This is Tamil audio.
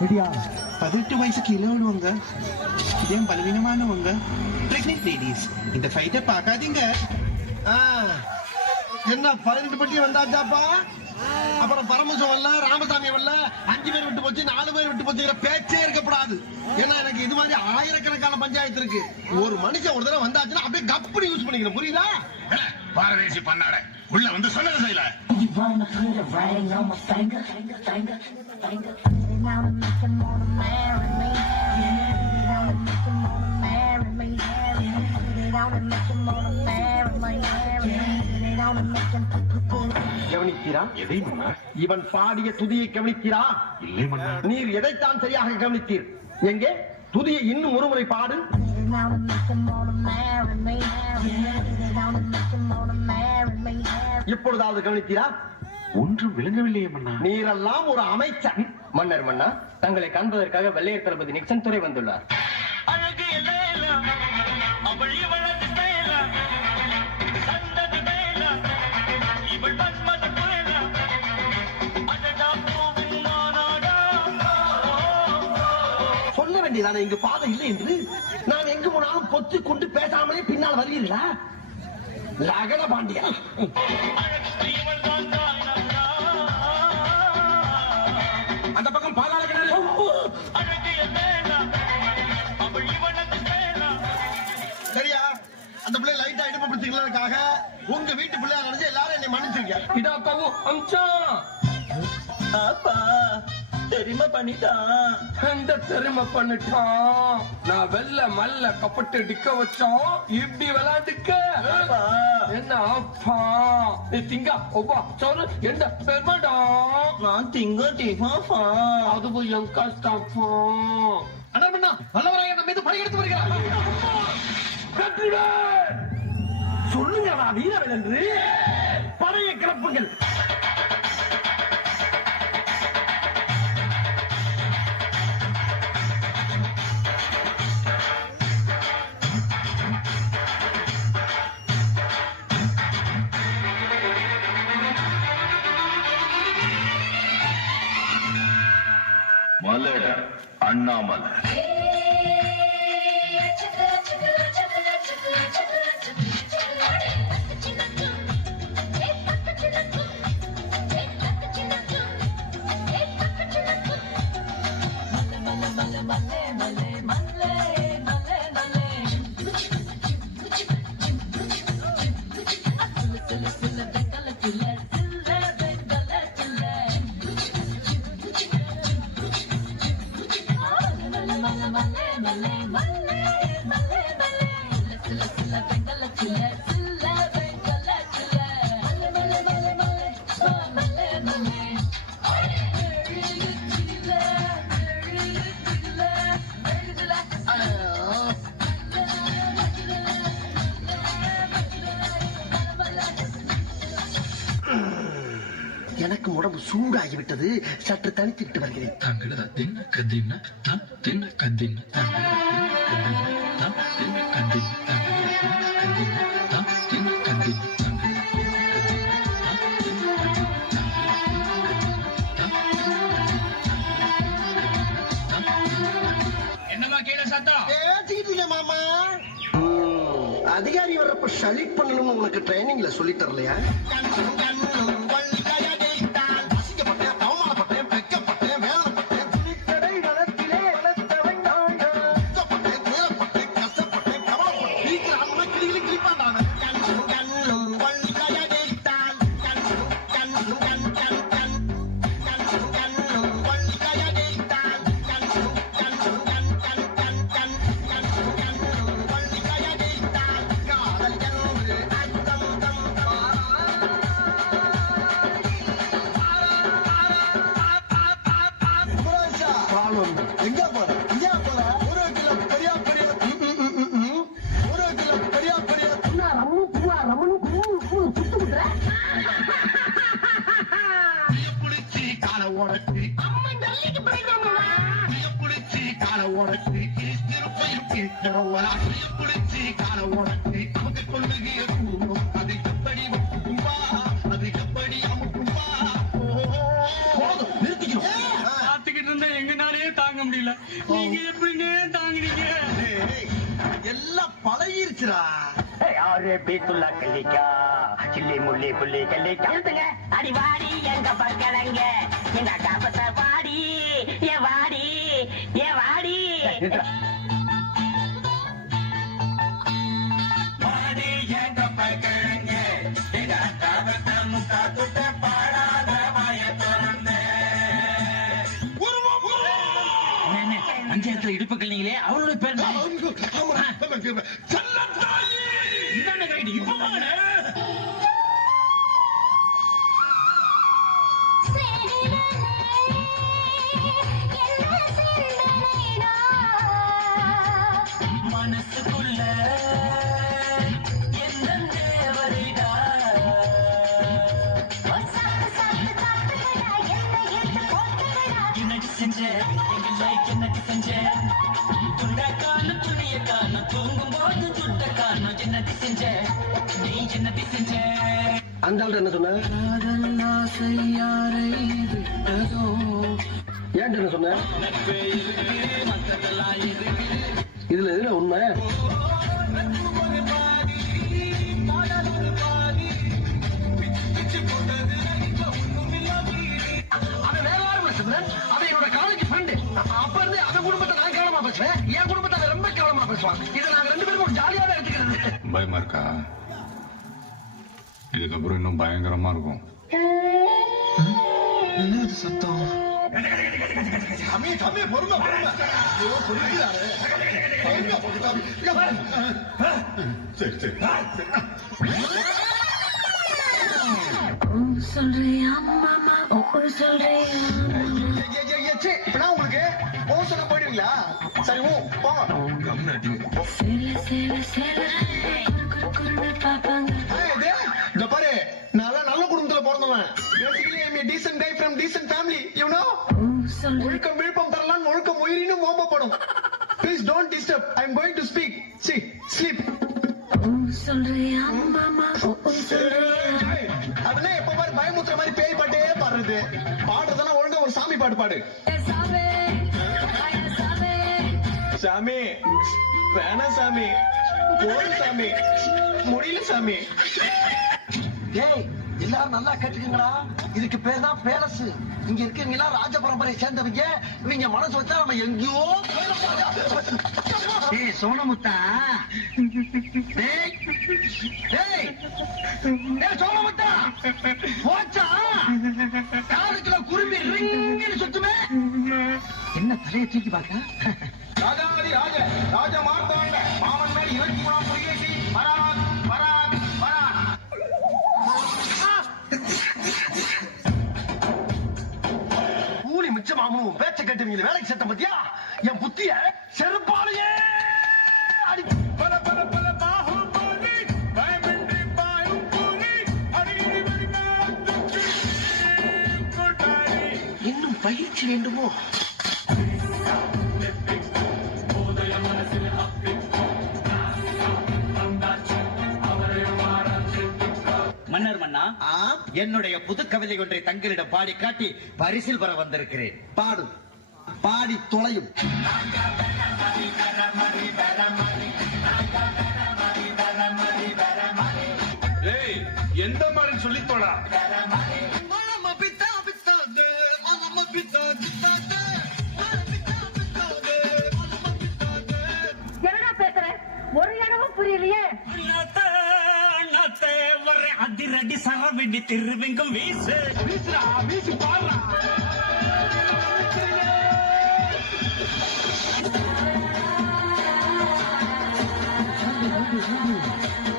ரெடியா பதினெட்டு வயசு கீழே உள்ளவங்க இதயம் பலவீனமானவங்க பிரெக்னென்ட் லேடிஸ் இந்த ஃபைட்டை பார்க்காதீங்க. ஆ, என்ன பதினெட்டு பட்டி வந்தாச்சாப்பா? அப்புறம் பரமசம் வரல ராமசாமி வரல அஞ்சு பேர் விட்டு போச்சு நாலு பேர் விட்டு போச்சுங்கிற பேச்சே இருக்கக்கூடாது ஏன்னா எனக்கு இது மாதிரி ஆயிரக்கணக்கான பஞ்சாயத்து இருக்கு. ஒரு மனுஷன் ஒரு தடவை வந்தாச்சுன்னா அப்படியே கப்படி யூஸ் பண்ணிக்கணும். புரியுதா? பாரதேசி பண்ணாட. உள்ள வந்து சொன்னது செய்யல. கவனித்தீரா எதை இவன் பாடிய துதியை மன்னா நீர் எதைத்தான் சரியாக கவனித்தீர் எங்கே துதியை இன்னும் ஒருமுறை பாடு. இப்பொழுதாவது கவனித்தீரா ஒன்றும் விளங்கவில்லையே மன்னா. நீரெல்லாம் ஒரு அமைச்சர் மன்னர் மன்னா தங்களை காண்பதற்காக வெள்ளையர் தளபதி நிக்சன் துறை வந்துள்ளார். சொல்ல வேண்டியதானே இங்கு பாதை இல்லை என்று? நான் எங்கு போனாலும் பொத்து கொண்டு பேசாமலே பின்னால் வருவீர்களா லகன பாண்டியா. இடுப்புப்படுத்திக்கிறதுக்காக உங்க வீட்டு பிள்ளையா நினைச்சு எல்லாரும் என்னை மன்னிச்சிருக்க இதா பாவு அம்சா அப்பா தெரியுமா பண்ணிட்டான். இந்த பெருமை பண்ணிட்டான்? நான் வெள்ள மல்ல கப்பட்டு டிக்க வச்சோம். இப்படி விளையாட்டுக்க அப்பா. என்ன அப்பா? நீ திங்க ஒவ்வா சொல்லு என்ன பெருமைடா? நான் திங்க டிஃபாஃபா. அதுவும் என் கஷ்டப்பா. அண்ணா பண்ணா வல்லவராய நம்ம மீது படையெடுத்து வருகிறார். சொல்லுங்கடா வீரர்கள் என்று. பழைய கிளப்புகள் மலட அண்ணாமலை. சூடாகிவிட்டது. சற்று தனித்து விட்டு வருகிறேன். தங்கள தின்ன கதின த தின்ன கதின தங்கள தின்ன கதின த தின்ன கதின தங்கள தின்ன கதின த தின்ன கதின தங்கள தின்ன கதின த தின்ன கதின தங்கள தின்ன கதின என்னமா கீழே சத்தம் பேசிக்கிட்டீங்க மாமா அதிகாரி வர்றப்ப ஷலிட் பண்ணணும்னு உனக்கு ட்ரைனிங்ல சொல்லி தரலையா உடச்சி புளிச்சி கால உடச்சி திருப்பையும் கேட்கிறவளா? புளிச்சி கால உடச்சி தாங்க முடியல. நீங்க எப்படிங்க தாங்குறீங்க எல்லாம் பழகிருச்சுடா. யாரு பீத்துல்லா கல்லிக்கா சில்லி முள்ளி புள்ளி கல்லிக்கா நிறுத்துங்க அடி வாடி எங்க பக்கலங்க எங்க காப்பத்த வாடி ஏ வாடி ஏ வாடி. 扛着，扛过，அந்த ஆள்கிட்ட என்ன சொன்ன? ஏன்ட்டு என்ன சொன்ன? இதுல எதுல உண்மை? என் குடும்பத்தை ரொம்ப கேவலமா பேசுவான். இதை நாங்க ரெண்டு பேரும் ஜாலியாவே எடுத்துக்கிறது. பயமா இருக்கா? இதுக்கப்புறம் இன்னும் பயங்கரமா இருக்கும். சரி சொல்றியா மாமா ஓ சொல்றியா உங்களுக்கு சொல்ல போயிடுவீங்களா? சரி ஓ போங்க பாப்பாங்க இந்த பாரு நான் நல்ல குடும்பத்துல பிறந்தவன். Basically I decent guy from decent family you know ஒழுக்கம் விழுப்பம் தரலாம் ஒழுக்கம் உயிரினும் ஓம்பப்படும். Please don't disturb I am going to speak see sleep சொல்றியா? மாமா எப்ப பாரு பயமுத்துற மாதிரி பேய் பாட்டே பாடுறது. பாடுறதுனா ஒழுங்கா ஒரு சாமி பாட்டு பாடு. சாமி வேணாம் சாமி. போதும் சாமி. முடியல சாமி. டேய் எல்லாரும் நல்லா கேட்டுக்கங்கடா. இதுக்கு பேர் தான் பேலஸ். இங்க இருக்கவங்க எல்லாம் ராஜ பரம்பரையை சேர்ந்தவங்க? இவங்க மனசு வச்சா நம்ம எங்கேயோ ஏய் சோனமுத்தா டேய் டேய். போச்சா? காதுக்குள்ள குருமி ரிங்குன்னு சுத்துமே. என்ன தலையை தூக்கி பாக்க ராஜாதி ராஜ ராஜ மார்த்தாண்ட. மாமன் மேல் இருபத்தி மூணாம் புலிகேசி கூலி பேச்ச கட்டுவீங்க வேலைக்கு சேர்த்த பத்தியா? என் புத்திய செருப்பாலையே! அடி பல பல பல பாகுபலி பயமின்றி பாயும் அடிக்கடி இன்னும் பயிற்சி வேண்டுமோ? மன்னர் மன்னா என்னுடைய புது கவிதை ஒன்றை தங்களிடம் பாடி காட்டி பரிசில் பெற வந்திருக்கிறேன். பாடு. பாடி தொலையும். ஏய் எந்த மாதிரி சொல்லித்தோடா என்னடா அதிரடி சரவெடி திருவெங்கும் வீசு. வீசுடா வீசு பாடுறா